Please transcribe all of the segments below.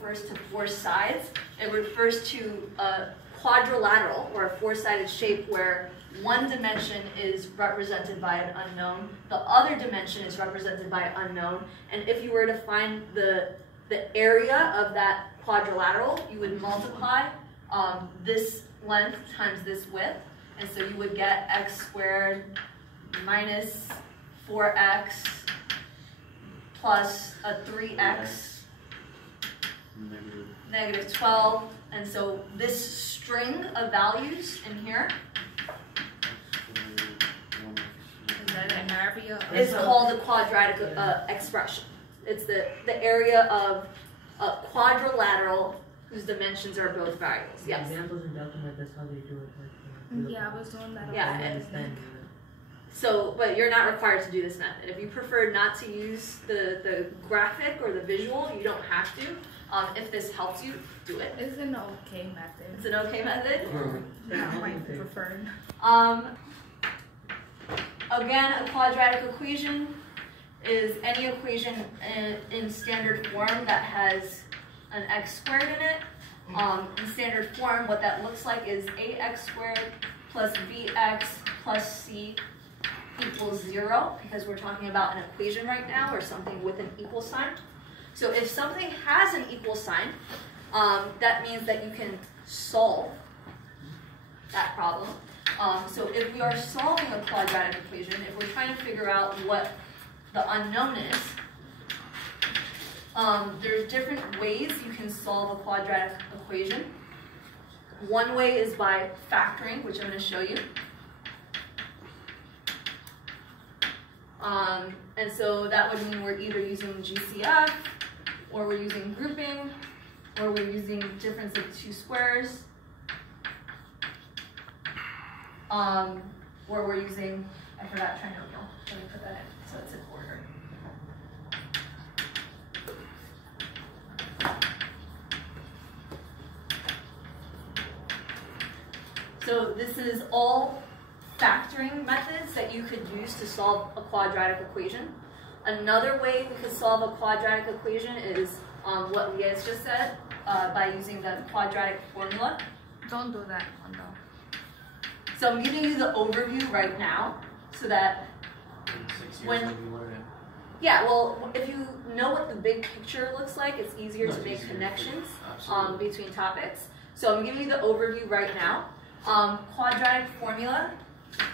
refers to four sides. It refers to a quadrilateral, or a four-sided shape, where one dimension is represented by an unknown, the other dimension is represented by an unknown, and if you were to find the area of that quadrilateral, you would multiply this length times this width, and so you would get x squared minus 4x plus a 3x negative 12, and so this string of values in here is called a quadratic expression. It's the area of a quadrilateral whose dimensions are both variables. Yes? Examples in document, that's how they do it. Yeah, I was doing that. Yeah. So, but you're not required to do this method. If you prefer not to use the graphic or the visual, you don't have to. If this helps you, do it. It's an okay method. It's an okay method? Yeah, I might prefer. Again, a quadratic equation is any equation in standard form that has an x squared in it. In standard form, what that looks like is ax squared plus bx plus c equals 0, because we're talking about an equation right now, or something with an equal sign. So if something has an equal sign, that means that you can solve that problem. So if we are solving a quadratic equation, if we're trying to figure out what the unknown is, there's different ways you can solve a quadratic equation. One way is by factoring, which I'm going to show you. And so that would mean we're either using GCF, or we're using grouping, or we're using difference of two squares, or we're using, I forgot trinomial. Let me put that in so it's in order. So this is all factoring methods that you could use to solve a quadratic equation. Another way we could solve a quadratic equation is what Leah has just said, by using the quadratic formula. Don't do that one though. So I'm giving you the overview right now, so that yeah, well, if you know what the big picture looks like, it's easier to make connections between topics. So I'm giving you the overview right now. Quadratic formula,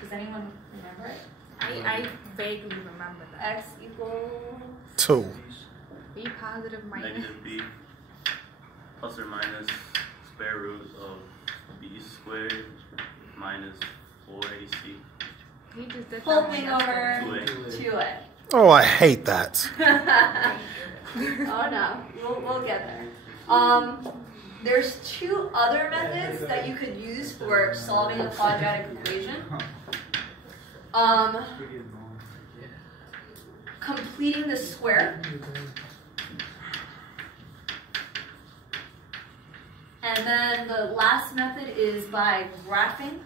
does anyone remember it? I vaguely remember that. X equals 2. B positive minus. Negative b plus or minus square root of b squared minus 4ac. He just did whole that thing one over yesterday. 2a. Oh, I hate that. Oh no, we'll get there. There's two other methods that you could use for solving a quadratic equation. Completing the square. And then the last method is by graphing.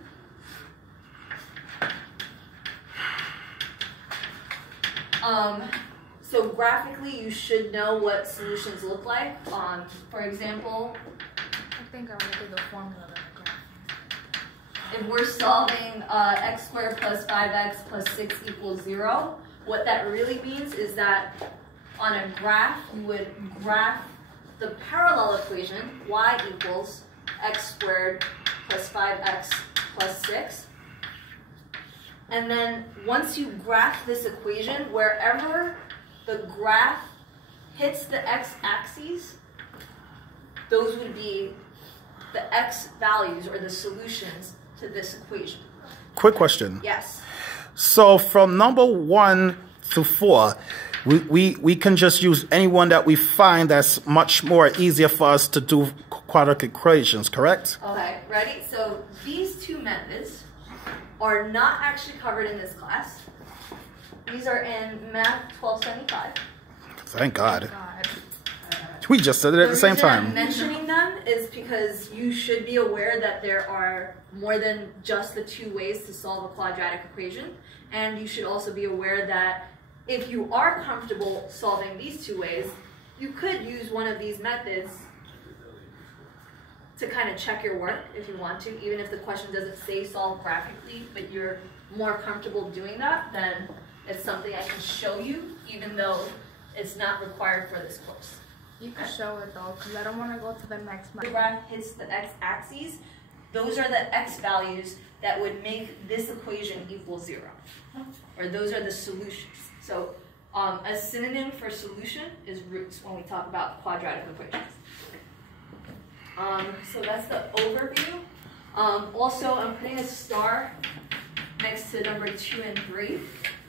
So graphically, you should know what solutions look like. For example, I think I already did the formula that I got. if we're solving x squared plus 5x plus 6 equals 0, what that really means is that on a graph, you would graph the parallel equation, y equals x squared plus 5x plus 6. And then once you graph this equation, wherever the graph hits the x-axis, those would be the x values or the solutions to this equation. Quick question. Yes. So from number 1 to 4, we can just use any one that we find that's much more easier for us to do quadratic equations, correct? Okay, ready? So these two methods are not actually covered in this class. These are in Math 1275. Thank God. God. We just said it at the same reason I'm time. mentioning them is because you should be aware that there are more than just the two ways to solve a quadratic equation. And you should also be aware that if you are comfortable solving these two ways, you could use one of these methods to kind of check your work if you want to, even if the question doesn't say solve graphically, but you're more comfortable doing that, then it's something I can show you, even though it's not required for this course. You can show it though, because I don't want to go to the next The one. graph hits the x-axis. Those are the x values that would make this equation equal 0. Or those are the solutions. So a synonym for solution is roots when we talk about quadratic equations. So that's the overview. Also, I'm putting a star next to number 2 and 3.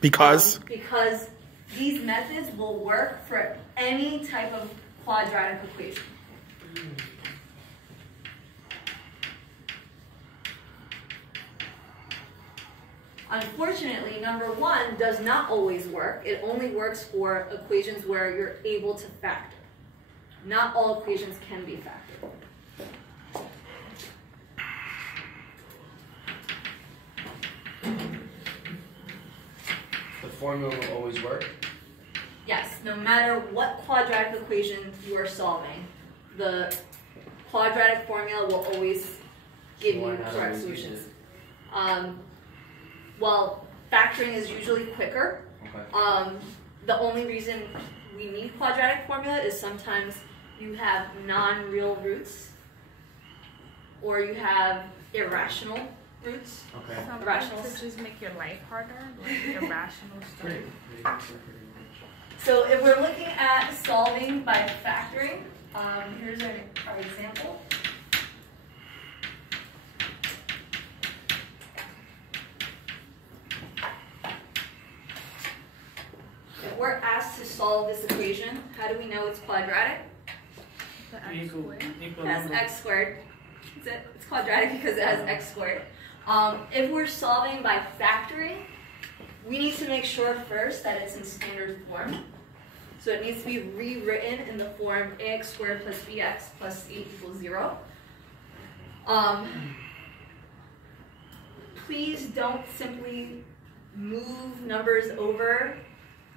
Because? Because these methods will work for any type of quadratic equation. Unfortunately, number 1 does not always work. It only works for equations where you're able to factor. Not all equations can be factored. The formula will always work. Yes, no matter what quadratic equation you are solving, the quadratic formula will always give you correct solutions. Well, factoring is usually quicker. Okay. The only reason we need quadratic formula is sometimes you have non-real roots or you have irrational roots. Okay. Something Irrationals. to just make your life harder, like irrational stuff. So if we're looking at solving by factoring, here's our example. If we're asked to solve this equation, how do we know it's quadratic? The x squared. It has x squared. It's quadratic because it has x squared. If we're solving by factoring, we need to make sure first that it's in standard form. So it needs to be rewritten in the form ax squared plus bx plus c equals 0. Please don't simply move numbers over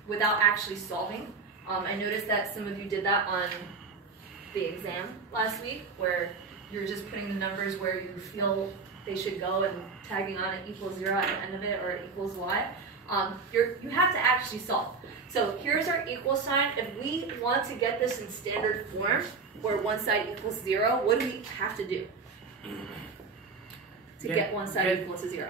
without actually solving. I noticed that some of you did that on the exam last week, where you're just putting the numbers where you feel they should go and tagging on it equals 0 at the end of it or it equals y. You have to actually solve. So here's our equal sign. If we want to get this in standard form, where one side equals 0, what do we have to do to get one side equal to 0?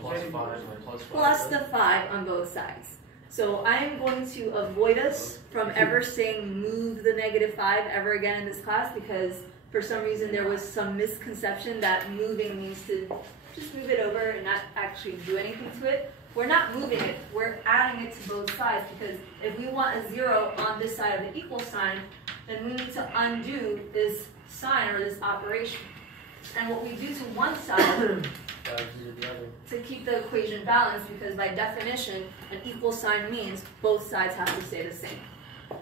Plus 5. Plus the 5 on both sides. So I am going to avoid us from ever saying move the -5 ever again in this class, because for some reason there was some misconception that moving means to just move it over and not actually do anything to it. We're not moving it, we're adding it to both sides, because if we want a 0 on this side of the equal sign, then we need to undo this sign or this operation. And what we do to one side to keep the equation balanced, because by definition, an equal sign means both sides have to stay the same.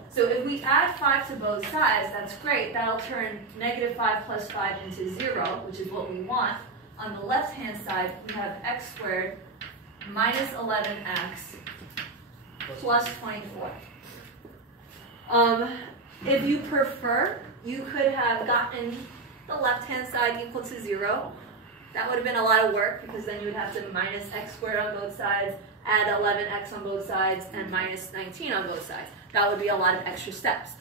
So if we add 5 to both sides, that's great. That'll turn -5 plus 5 into 0, which is what we want. On the left-hand side, we have x squared minus 11x plus 24. If you prefer, you could have gotten the left-hand side equal to 0. That would have been a lot of work, because then you would have to minus x squared on both sides, add 11x on both sides, and minus 19 on both sides. That would be a lot of extra steps.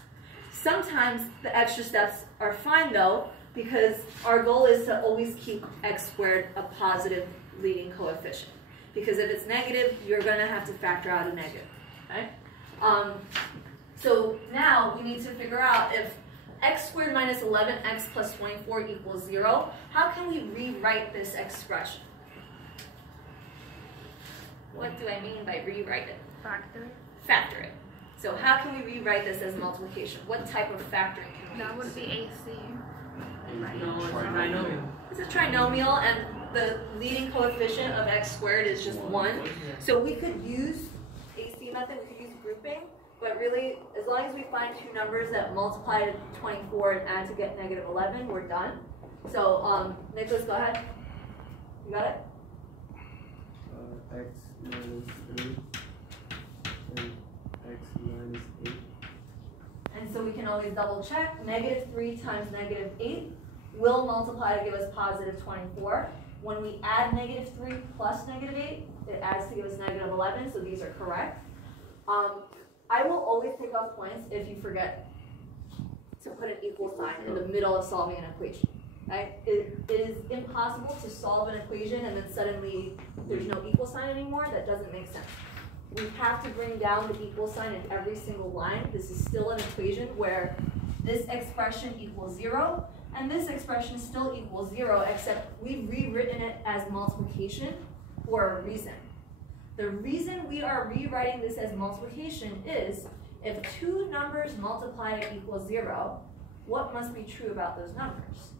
Sometimes the extra steps are fine though, because our goal is to always keep x squared a positive leading coefficient. Because if it's negative, you're going to have to factor out a negative. Okay? So now we need to figure out if x squared minus 11x plus 24 equals 0, how can we rewrite this expression? What do I mean by rewrite it? Factor. Factor it. So how can we rewrite this as multiplication? What type of factoring can we That use? would be AC. No, it's trinomial. It's a trinomial, and the leading coefficient of x squared is just 1. So we could use AC method, we could use grouping, but really, as long as we find two numbers that multiply to 24 and add to get -11, we're done. So, Nicholas, go ahead. You got it? X minus 3 and x minus 8 And so we can always double check. -3 times -8 will multiply to give us positive 24. When we add -3 plus -8, it adds to give us -11, so these are correct. I will always pick up points if you forget to put an equal sign in the middle of solving an equation. Right? It is impossible to solve an equation and then suddenly there's no equal sign anymore. That doesn't make sense. We have to bring down the equal sign in every single line. This is still an equation where this expression equals 0 and this expression still equals 0, except we've rewritten it as multiplication for a reason. The reason we are rewriting this as multiplication is if two numbers multiply to equal 0, what must be true about those numbers?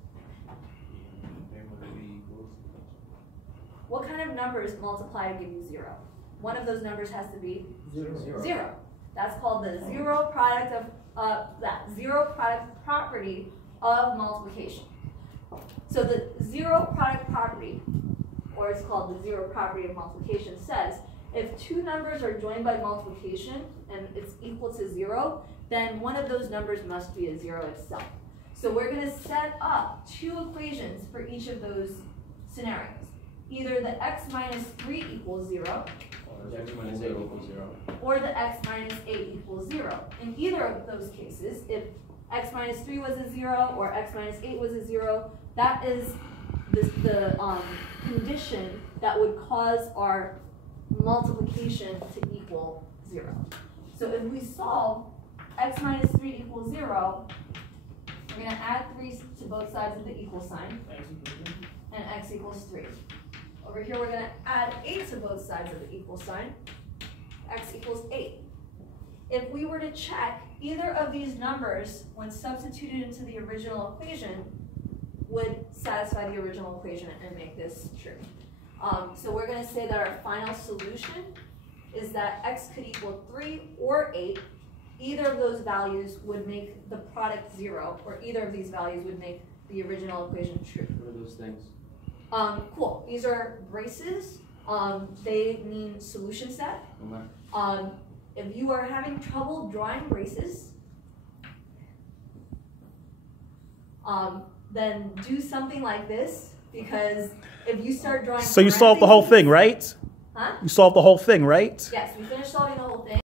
What kind of numbers multiply to give you 0? One of those numbers has to be 0. That's called the zero product property of multiplication. So the zero product property, or it's called the zero property of multiplication, says if two numbers are joined by multiplication and it's equal to 0, then one of those numbers must be a 0 itself. So we're going to set up two equations for each of those scenarios. Either the x minus 3 equals 0, or the x minus 8 equals 0. Or the x minus 8 equals 0. In either of those cases, if x minus 3 was a 0 or x minus 8 was a 0, that is the condition that would cause our multiplication to equal 0. So if we solve x minus 3 equals 0, we're going to add 3 to both sides of the equal sign, and x equals 3. Over here, we're going to add 8 to both sides of the equal sign, x equals 8. If we were to check, either of these numbers, when substituted into the original equation, would satisfy the original equation and make this true. So we're going to say that our final solution is that x could equal 3 or 8. Either of those values would make the product 0, or either of these values would make the original equation true. What are those things? Cool. These are braces. They mean solution set. Okay. If you are having trouble drawing braces, then do something like this, because if you start drawing So you solved the whole thing, right? Huh? You solved the whole thing, right? Yes, we finished solving the whole